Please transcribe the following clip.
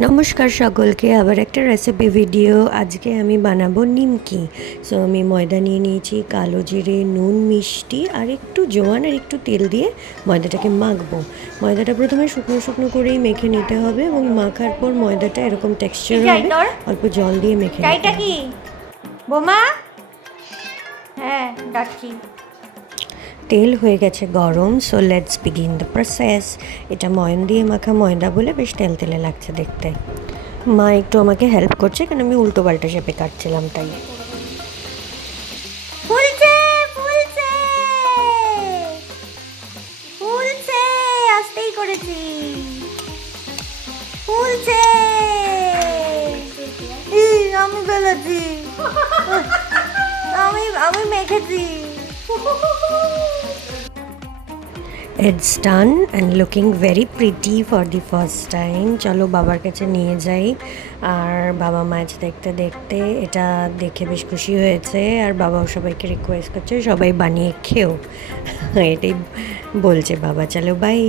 নমস্কার সকলকে, আবার একটা রেসিপি ভিডিও। আজকে আমি বানাবো নিমকি। সো আমি ময়দা নিয়ে নিয়েছি, কালো জিরে, নুন, মিষ্টি আর একটু জোয়ান আর একটু তেল দিয়ে ময়দাটাকে মাখবো। ময়দাটা প্রথমে শুকনো শুকনো করেই মেখে নিতে হবে এবং মাখার পর ময়দাটা এরকম টেক্সচার হবে, অল্প জল দিয়ে মেখে নিতে চাইটা হবে। কি বোমা? হ্যাঁ, ডাকছি। তেল হয়ে গেছে গরম, so let's begin the process. এটা ময়ন দিয়ে মাখা ময়দা বলে বেশ তেল তেলে লাগছে দেখতে। মা একটু আমাকে হেল্প করছে, কারণ আমি উল্টো পাল্টা শেপে কাটছিলাম তাই। ফুলছে ফুলছে ফুলছে, আসতেই করেছি। ফুলছে, আমি বেলাছি, আমি আমি মেখেছি। It's done and looking very pretty for the first time. চলো বাবার কাছে নিয়ে যাই। আর বাবা মাছ দেখতে দেখতে এটা দেখে বেশ খুশি হয়েছে, আর বাবাও সবাইকে রিকোয়েস্ট করছে সবাই বানিয়ে খেও। এটাই বলছে বাবা। চলো বাই।